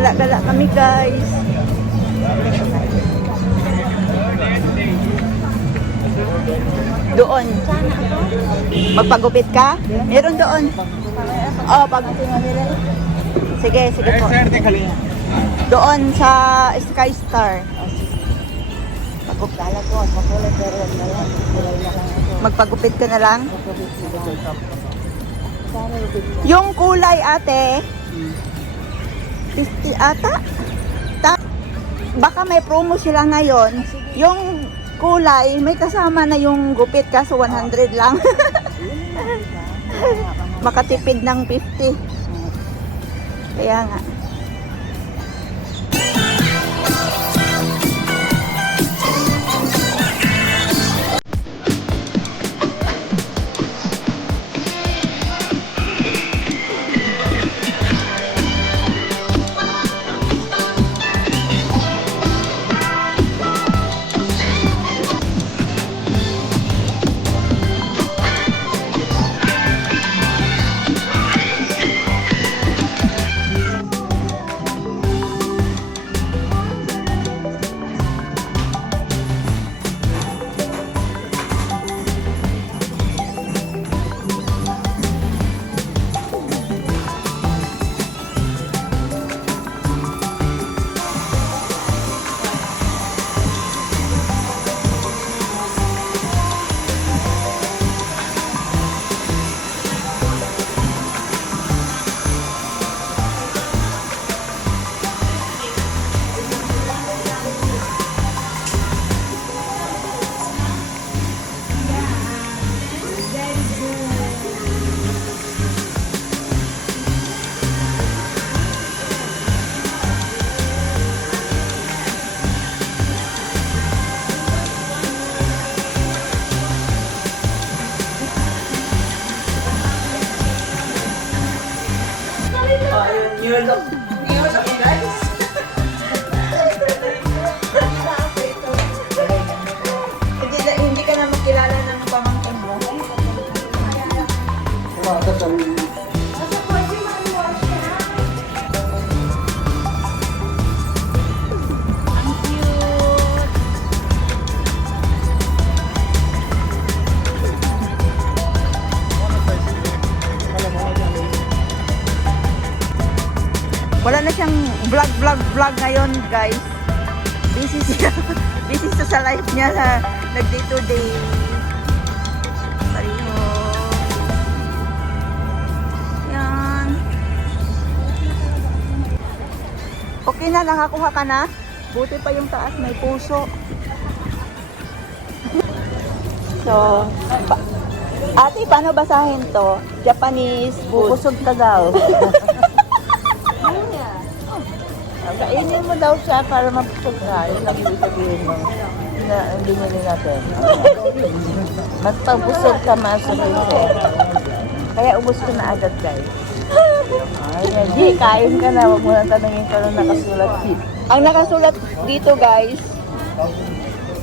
Gala-gala kami guys. Doon. Magpagupit ka? Meron doon. Oh, pag... Sige, sige po. Doon sa Sky Star. Kala ko, makulay pero wala lang. Magpagupit ka na lang? Yung kulay ate, 50 ata? Baka may promo sila ngayon. Yung kulay, may kasama na yung gupit kaso 100 lang. Makatipid ng 50. Kaya nga. New look guys. Hindi ka na magkilala ng pamangkin mo. Wala na siyang vlog ngayon guys. Busy siya. Busy siya sa life niya na nag-day to day. Pareho. Yan. Okay na, nakakuha ka na? Buti pa yung taas, may puso. So, ate, paano basahin to? Japanese, bubusog ka daw. Kainin mo daw siya para mapusog ka. Yun ang ibig sabihin mo. Hindi nyo natin. Mas pabusog ka, masugin siya. Kaya ubos ko na agad, guys. Ay, hindi. Kain ka na. Huwag mo na tanongin ka nung nakasulat dito. Ang nakasulat dito guys,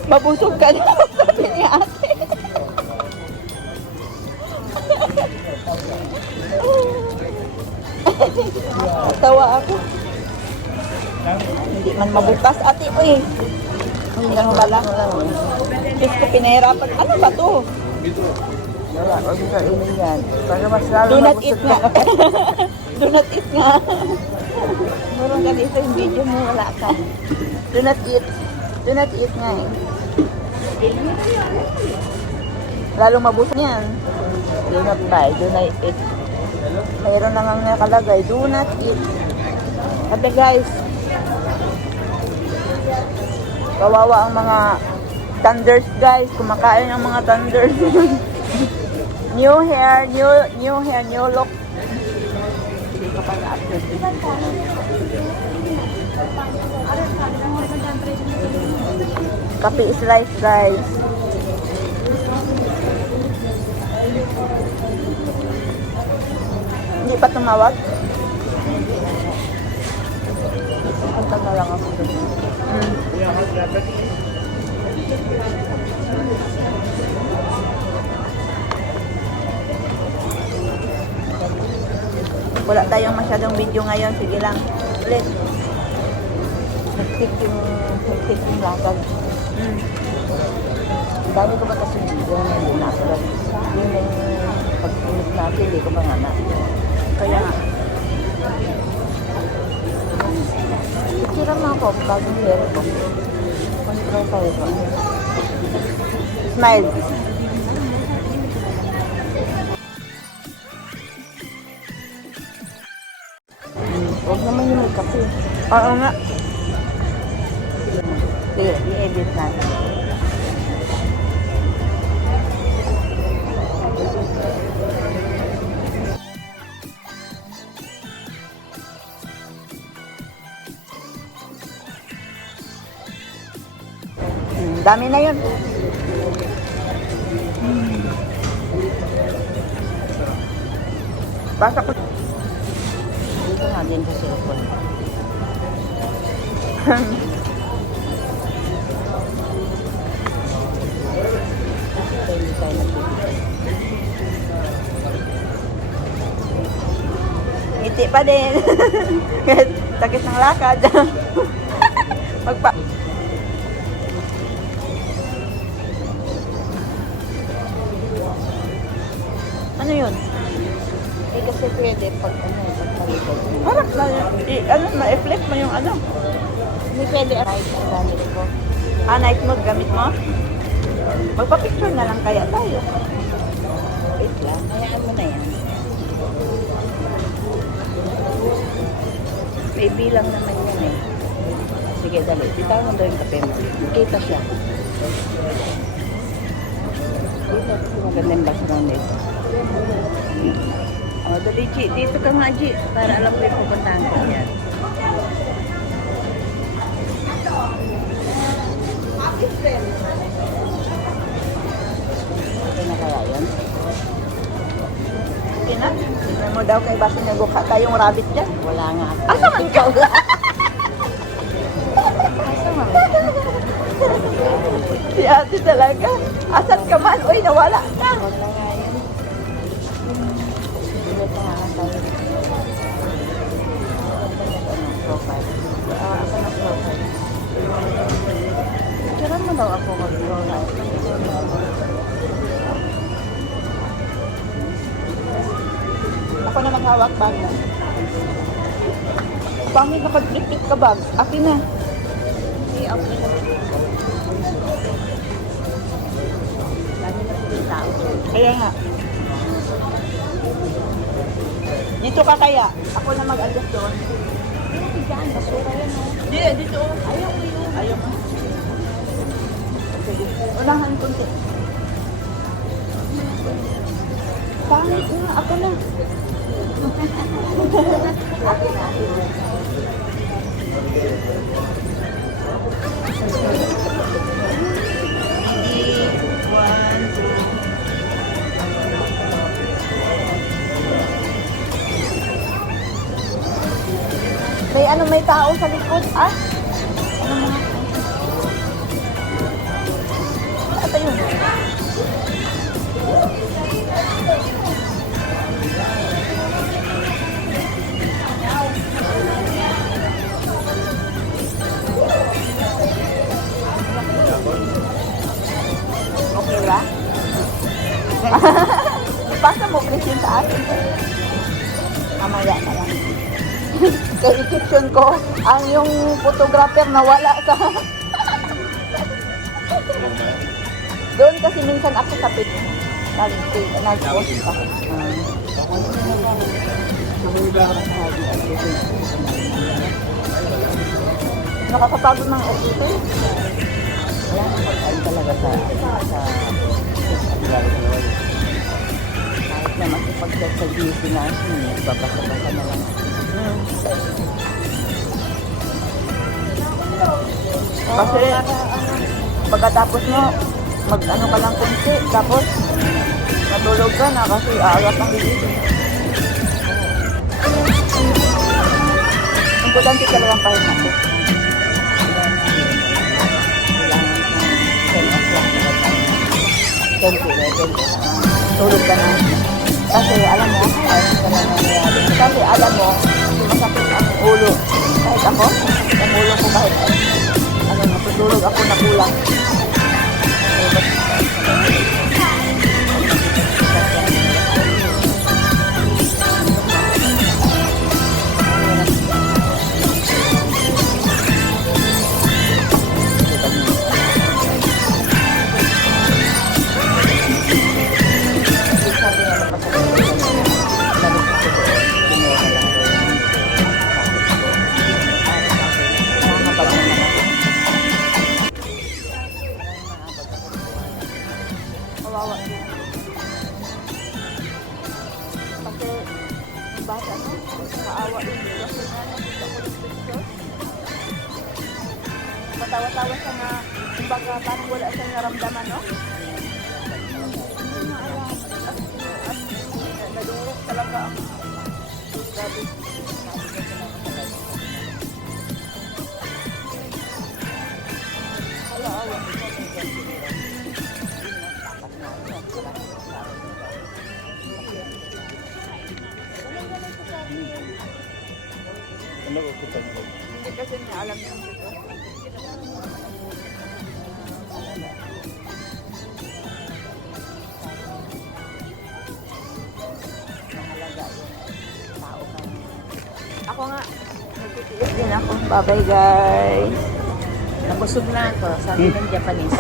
mabusog ka na. Sabi ni ate. Tawa ako. Hindi man mabukas ate ko eh. Hindi lang pala. Diyos ko pinahirapan. Ano ba to? Wala, huwag ka kainin yan. Para mas lalo Do not mabusog eat nga. ka. Do not eat nga. Meron ganito yung video mo, wala ka. Do not eat. Do not eat nga eh. Lalong mabusog yan. Do not buy, do not eat. Mayroon na nga nakalagay, do not eat. Ate guys, kawawa ang mga thunders guys, kumakain ang mga thunders. New hair, new look. Hindi ko pa na-upload. Kape is life guys. Hindi pa tumawag? Punta na lang ako doon. Wala tayong masyadong video ngayon. Sige lang. Ulit. hektik yung lakad. Mm. Ang dami ko ba kasi video na hindi nakalag. Yun yung pag-init natin, hindi ko mangana. Kaya nga. Picture mo ako, bagong hair ko. Control tayo ko. Smile. Huwag naman yung may kape. Oo nga. Sige, i-edit natin. Dami na yun. Basta ko. Dito nga din sa cellphone. Hindi tayo nagpipigil. Ngiti pa din. Kahit sakit ng lakad. Magpa... Ano yun? Eh kasi pwede pag pagpalitan. Harap na ano, ma-flip mo yung ano. Hindi pwede right ang gamit ko. Night mode gamit mo? Magpa-picture na lang kaya tayo. Wait lang, hayaan mo na yan. May bilang naman yan eh. Sige, dali. Bitaw mo daw yung kape mo. Kita siya. Maganda yung background nito. O, dali, G. Dito ka nga, G. Para alam ko yung pupuntahan ko yan. Okay na kaya yan? Okay na? Tingnan mo daw kay basta nagukha tayong rabbit dyan. Wala nga. Asa man ka? Asa man? Si ate talaga. Asan ka man? Uy, nawala ka. Wag na nga yan. Dito pa nga lang tayo. Profile. Ako na profile. Picturean mo daw ako mag-profile. Ako na maghawak bag na. Pangit nakag-flip ka bag. Akin na. I-off na kami. Dami na po yung tao. Kaya nga. Dito ka kaya. Ako na mag-adjust doon. Hindi dyan. Basura yan o. Dito. Ayaw ko yun. Ayaw mo. Sige. Unahan konti. Pangit nga. Ako na. May ano, may tao sa likod. Ah? Ano mga? Ano yun? Okay ba? Pasa mo present sa akin. Mamaya na lang. Kay kitchen ko, ang yung photographer nawala sa... Doon kasi minsan ako sa pit. Nag-post pa. Nakakapagod ng dito eh. Wala na pagkain talaga sa kahit naman ipagkat sa GC natin, babasa-basa na lang. Kasi pagkatapos mo, mag-ano ka lang kunti, tapos matulog ka na kasi aalat ang gigising. Importante talagang pahinga ko. Tulog ka na. Kasi alam mo, kasi alam mo, masakit ang ulo. Kahit ako, ang ulo ko kahit natatawa siya na, kumbaga, parang wala siyang naramdaman, no? Hindi na alam. Nadurog talaga ang grabe. Hindi kasi niya alam yung sitwasyon. Ako nga, nagtitiis din ako. Bye-bye guys. Nabusog na ako, sabi ng Japanese.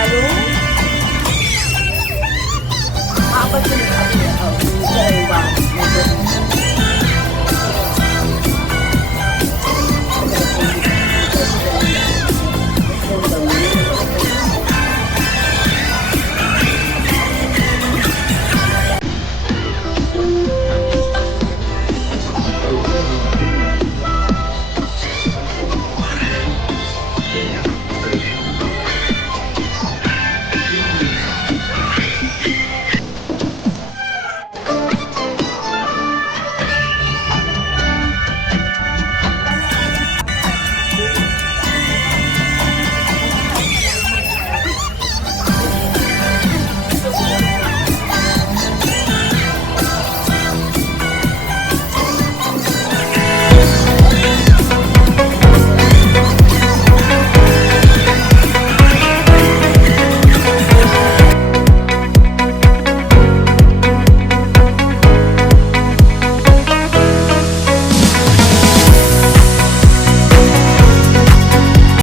Hello? Maabot ko